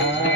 Uh...